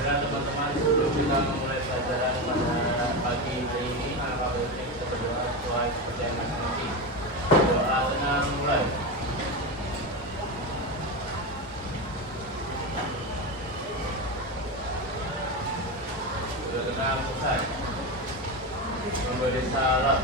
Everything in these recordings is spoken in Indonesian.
teman-teman, sebelum kita memulai pelajaran pada pagi hari ini, maka baiknya kita berdoa sesuai seperti yang nanti. Doa tenang mulai. Sudah tenang selesai. Memberi salam.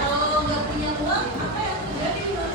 Kalau nggak punya uang, apa yang terjadi?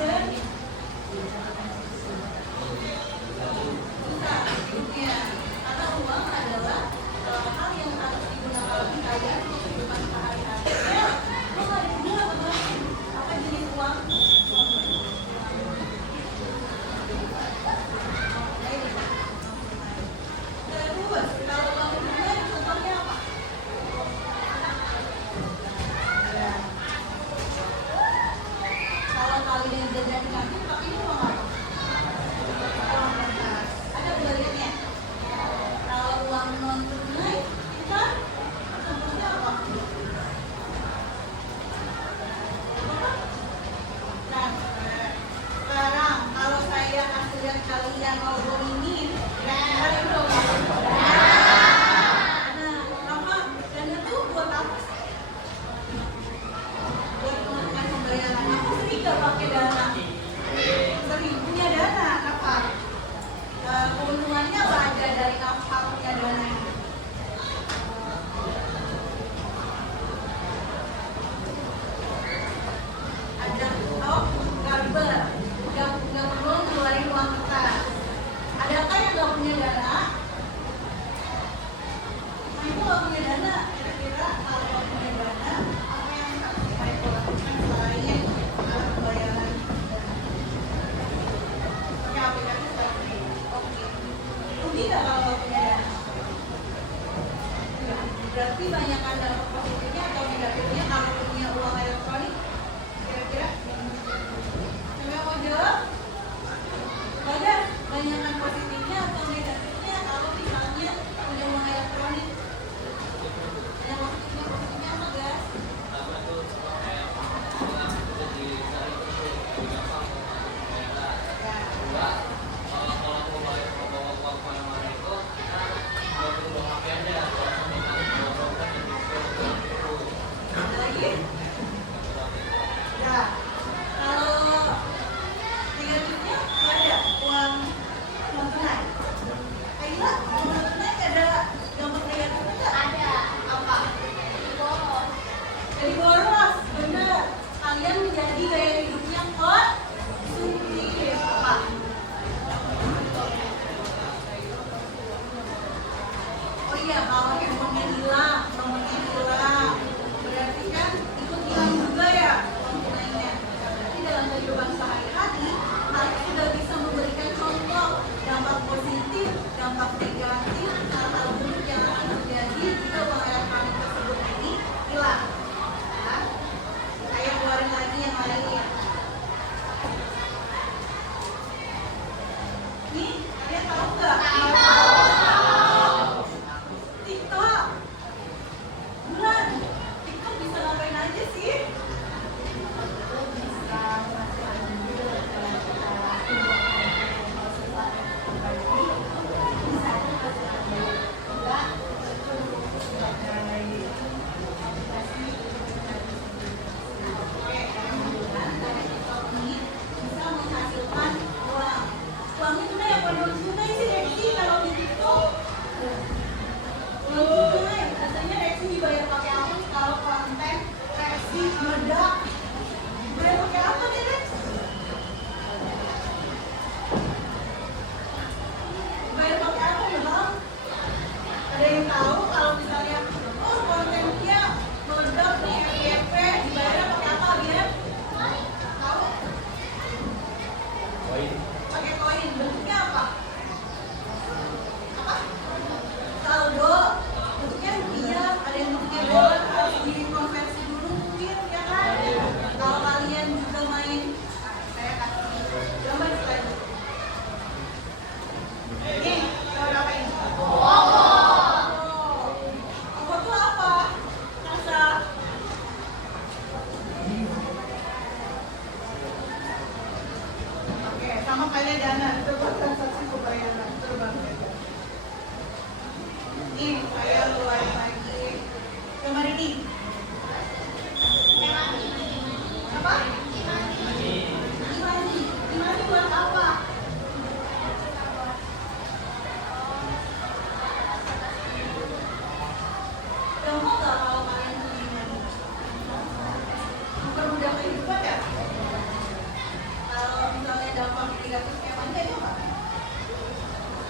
negatif kayak mana itu apa?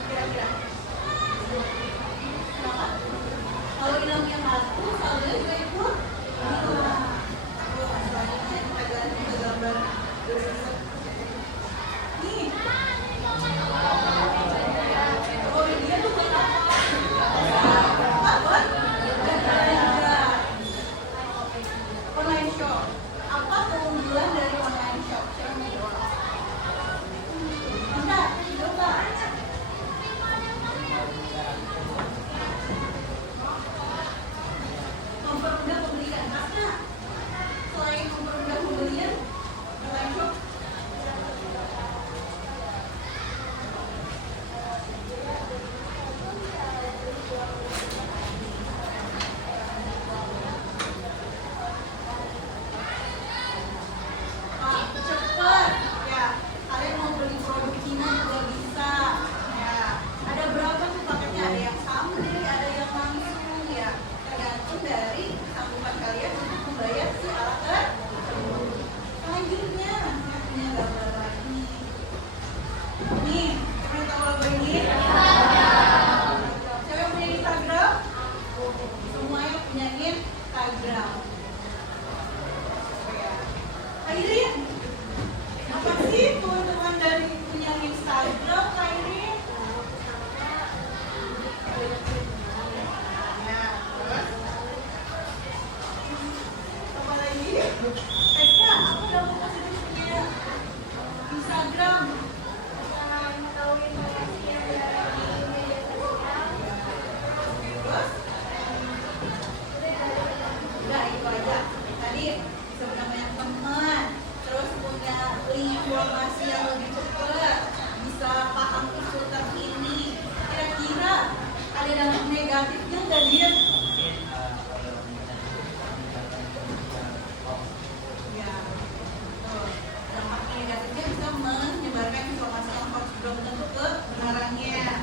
Kira-kira? Kenapa? Kalau inangnya satu, saldonya juga ikut hilang. Selanjutnya kita ganti ke gambar nih. Oh dia tuh buat apa? Buat belanja online shop. Apa keunggulan dari online shop? Siapa mau jawab? Bentar, coba. Mempermudah pembelian. Karena selain mempermudah pembelian, online shop cepat ya, kalian mau beli produk Cina juga bisa ya. Ada berapa tuh paketnya, ada yang sambil, ada yang langsung ya, tergantung dari sanggupan kalian untuk membayar si alat tersebut. Selanjutnya saya punya gambar lagi nih, kalian tahu logo ini? Siapa yang punya Instagram? Semua yang punya Instagram. Airin, apa sih keuntungan dari punya Instagram, Airin? Ya, terus apa lagi? Eka, apa dampak positif punya Instagram? Tahu informasi yang dari media sosial. Terus? Udah itu aja. Tadi bisa punya banyak teman, terus punya link informasi yang lebih cepat, bisa paham isu terkini. Kira-kira ada dampak negatifnya nggak dia? Ya, betul. Dampak negatifnya bisa menyebarkan informasi yang hoax belum tentu kebenarannya.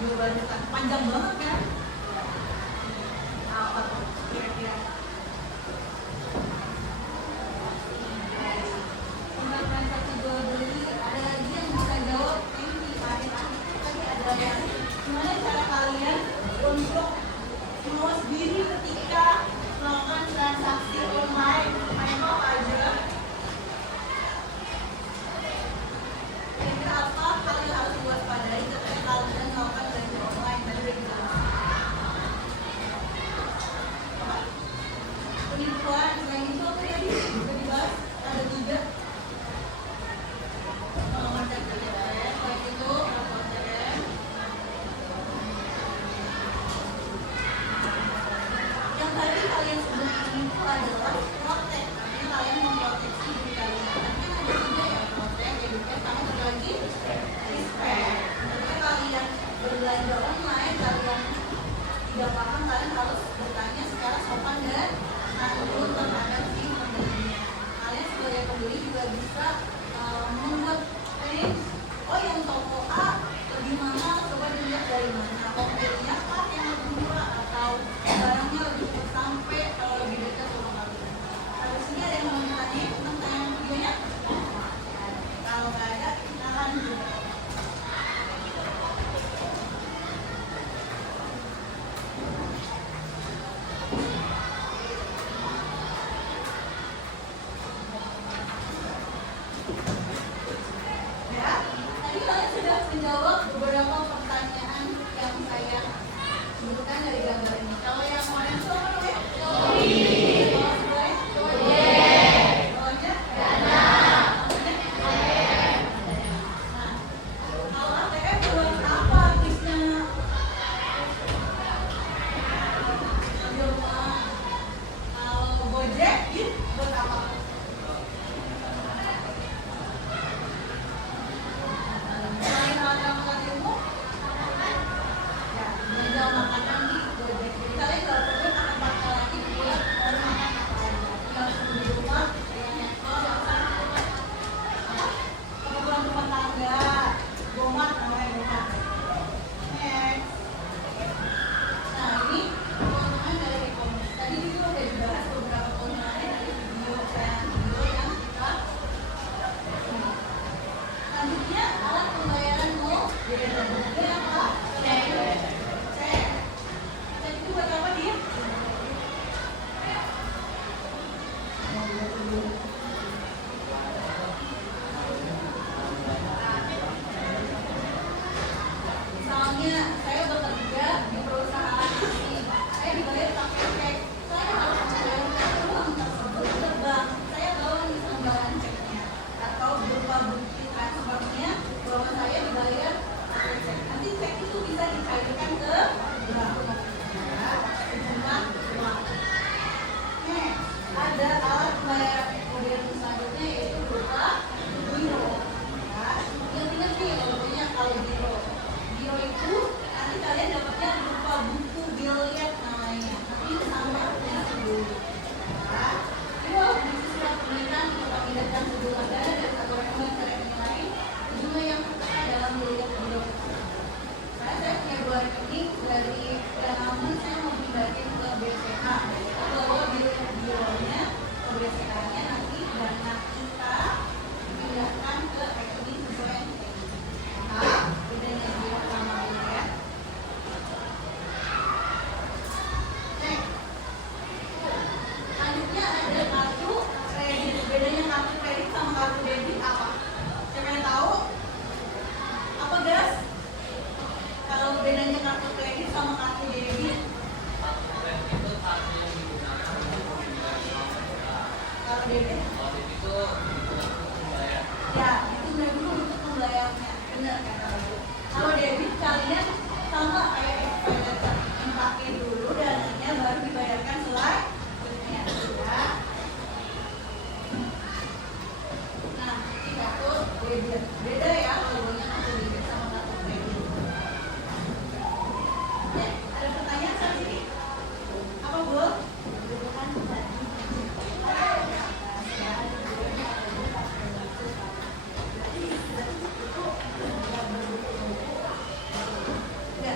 video barusan panjang banget kan? Apa tuh kira-kira? Untuk transaksi jual beli ada lagi yang bisa jawab ini di akhir-akhir tadi ada yang gimana cara kalian untuk mewas diri ketika melakukan transaksi online? Main apa aja? Kira-kira apa hal yang harus diwaspadai ketika kalian melakukan belanja online? Tadi udah dijelaskan. Penipuan, selain itu apa tadi? Bisa dibahas? Ada 3. Ngecek BTS, selain itu OTM. Yang tadi kalian sebut ini itu adalah protek. Artinya kalian memproteksi diri kalian. Tapi kan ada 3 ya, protek, educate, sama satu lagi respect. Ketika kalian berbelanja online, kalian tidak paham, kalian harus bertanya secara sopan dan santun terhadap si pembelinya. Kalian sebagai pembeli juga bisa membuat oh yang toko A lebih mahal, coba dilihat dari mana. Pembelinya apa yang lebih murah atau barangnya lebih cepat sampai kalau lebih dekat sama kalian. Habis ini ada yang mau ditanya tentang tayangan videonya? Kalau nggak ada, kita lanjut. Ya, tadi kalian sudah menjawab beberapa pertanyaan yang saya sebutkan dari gambar ini. Kalau yang orange itu apa namanya? Kopi. Kalau sebelah bawahnya? Dana. Nah, kalau ATM buat apa artisnya? Ambil uang. Kalau Gojek, buat apa? Selain alat angkutan umum, ya menjual makanan di Gojek. Jadi kalian kalau perlu akan pakai lagi buat makan apa aja. Tinggal di rumah dengan handphone, WhatsApp, kebutuhan rumah tangga, Gomat namanya Gomat. Next. Nah ini keuntungan dari e-commerce. Tadi juga udah dibahas beberapa keuntungannya dari video yang kita. Selanjutnya alat pembayaran modern. Ini apa? Cek. Cek itu buat apa dia? Misalnya saya bekerja di perusahaan ini, saya dibayar pakai cek. Saya harus membayarkan uang tersebut ke bank. Saya bawa lembaran ceknya atau berupa bukti transfernya bahwa saya dibayar pakai cek. Nanti cek itu bisa dicairkan ke bank. Ya, sejumlah uang. Nih, ada alat pembayaran modern selanjutnya yaitu berupa giro. Ya, ingat-ingat nih logonya kalau giro. Giro itu nanti kalian dapatnya berupa buku biliet namanya. Tapi ini sama dengan sebelumnya. Ya, giro berisi surat permintaan untuk memindahkan sejumlah dana dari satu rekening ke rekening lain, sejumlah yang tertera dalam biliet giro. Saya punya 2 rekening dari Danamon, saya mau pindahin ke BCA. Kita bawa biliet gironya ke BCA-nya, nanti dana kita dipindahkan ke rekening sesuai yang kita ingin. Nah, bedanya giro sama biliet. Next. Selanjutnya ada kartu kredit. Bedanya kartu kredit sama kartu debit apa? Siapa yang tahu? Apa guys? Kalau bedanya kartu kredit sama kartu debit? Itu kartu yang digunakan untuk pembayaran uang negara. Kalau debit? Kalau itu membayar. Ya, itu dulu untuk pembayarannya. Benar kata Bayu. Kalau debit kalian sama kayak pay letter, dipakai dulu dananya baru dibayarkan selanjutnya. Ya. Nah, ini kartu debit. Beda ya logonya kartu debit sama kartu kredit. Oke, ada pertanyaan saat ini? Apa Bu? Ya,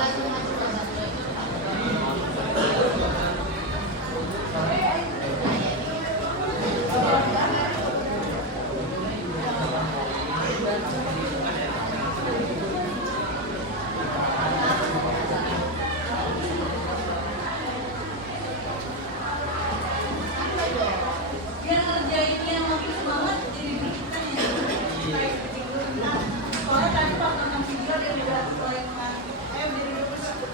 Dia ngerjainnya makin semangat jadi berita ya. Soalnya tadi pas nonton video dia udah mulai dari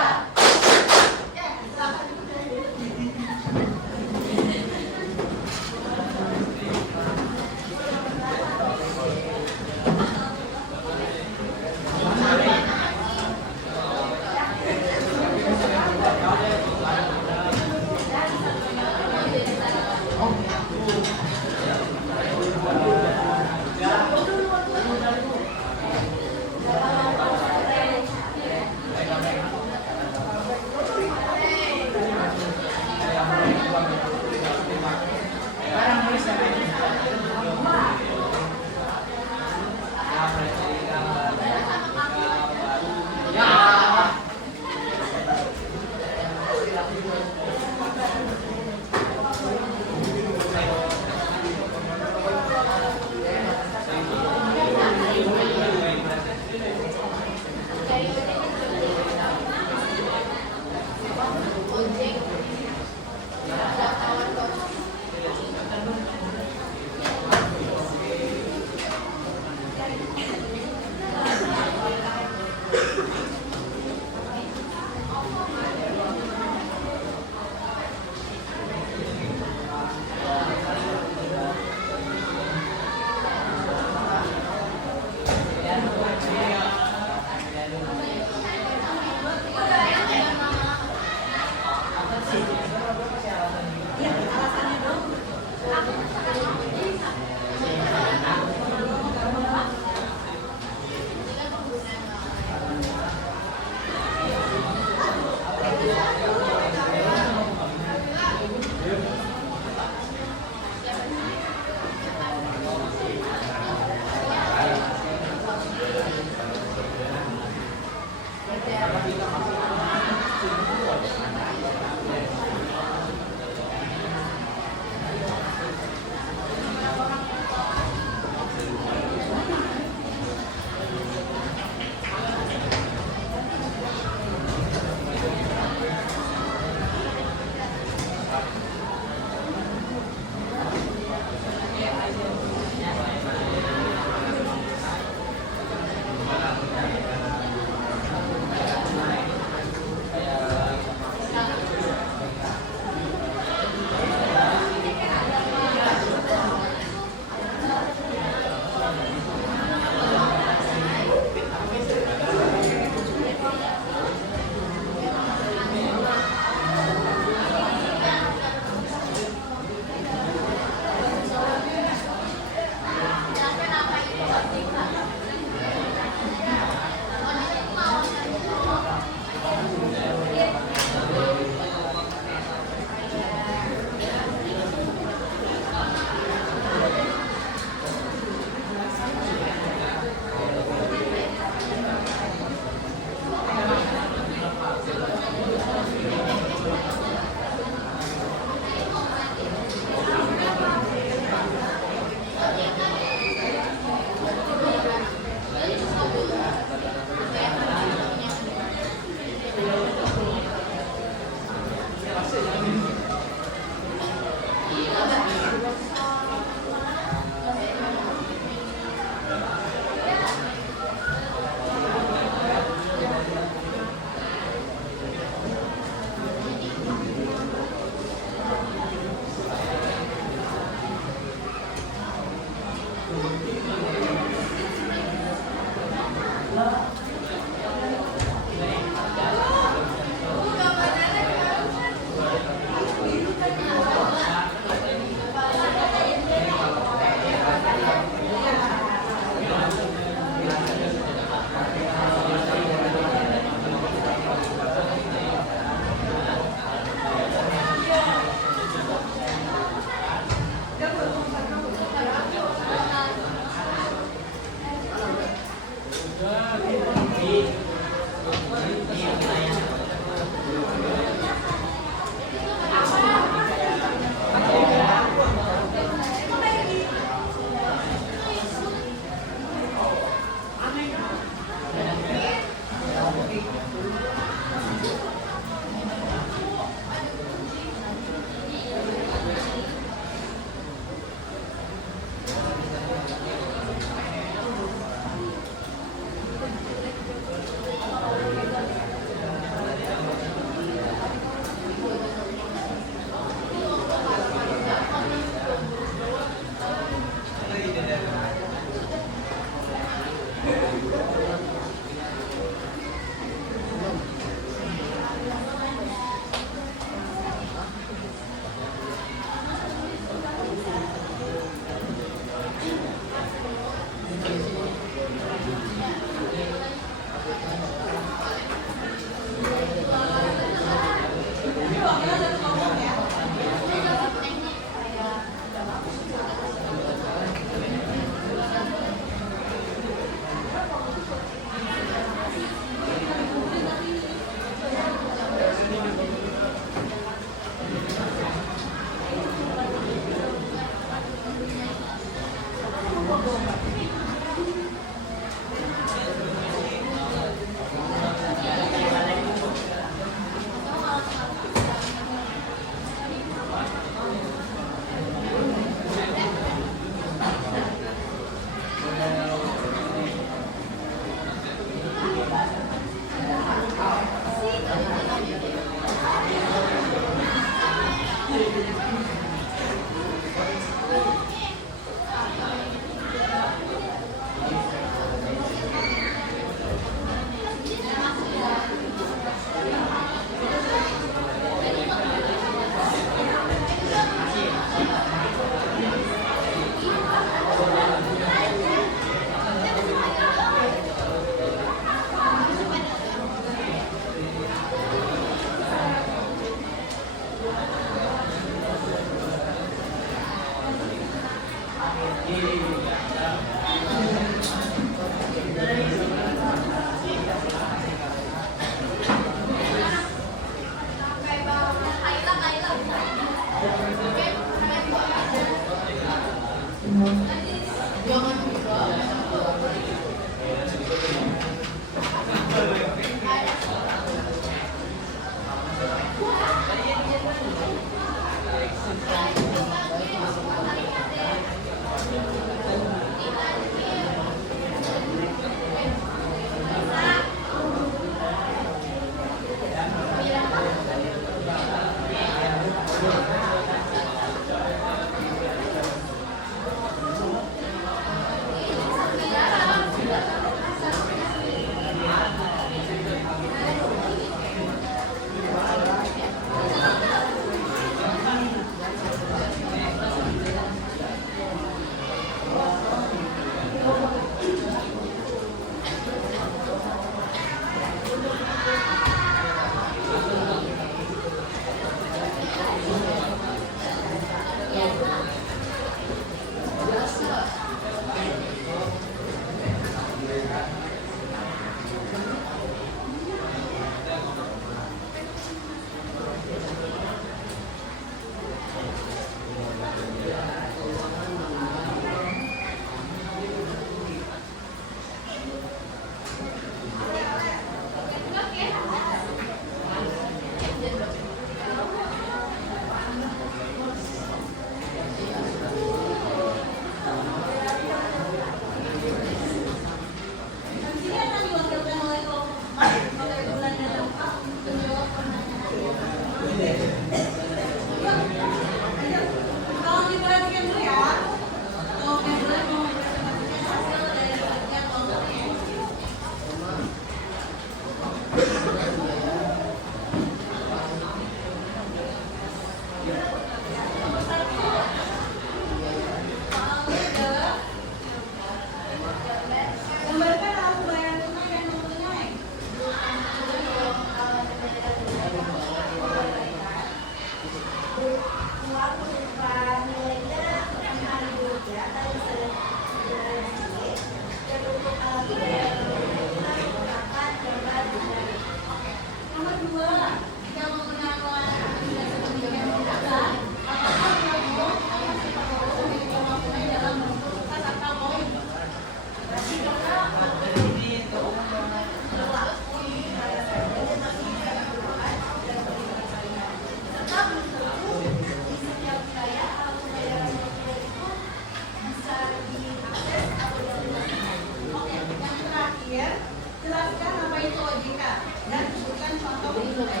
Ya, dan sebutkan contoh berikutnya.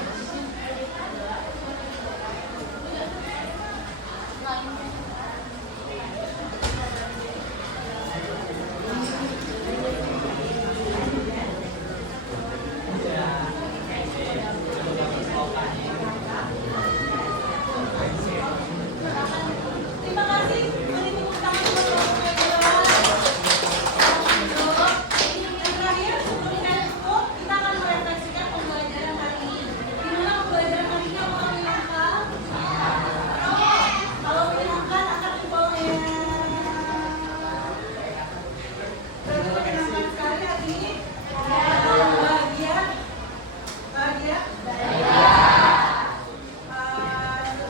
Terima kasih. Beri tepuk tangan buat Bapak Ibu. Yang terakhir, sebelum kita tutup, kita akan merefleksikan pembelajaran hari ini. Gimana pembelajaran hari ini? Apakah menyenangkan? Kalau menyenangkan, akan jempolnya. Berarti menyenangkan sekali hari ini. Bahagia. Bahagia.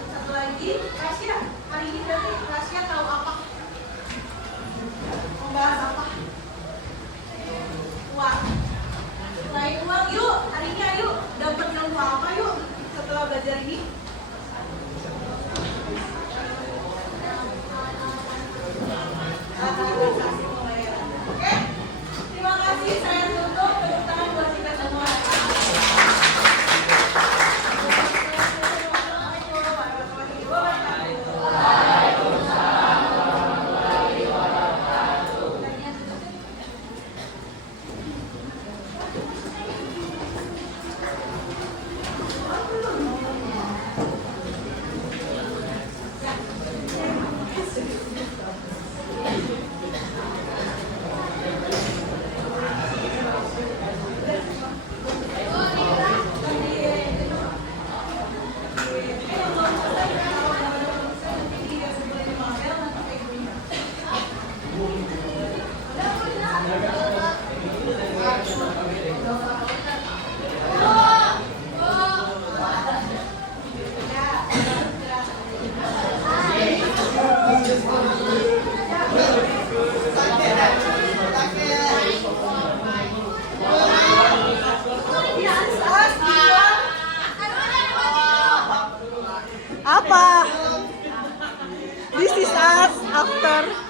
Satu lagi, Rasya. Hari ini berarti Rasya tahu apa? Membahas apa? Uang. Selain uang, yuk. Hari ini ayo dapat ilmu apa yuk setelah belajar ini? Transaksi pembayaran. Oke? Terima kasih. Saya tutup. Tepuk tangan buat kita semua. Assalamualaikum warahmatullahi wabarakatuh. Apa? This is us after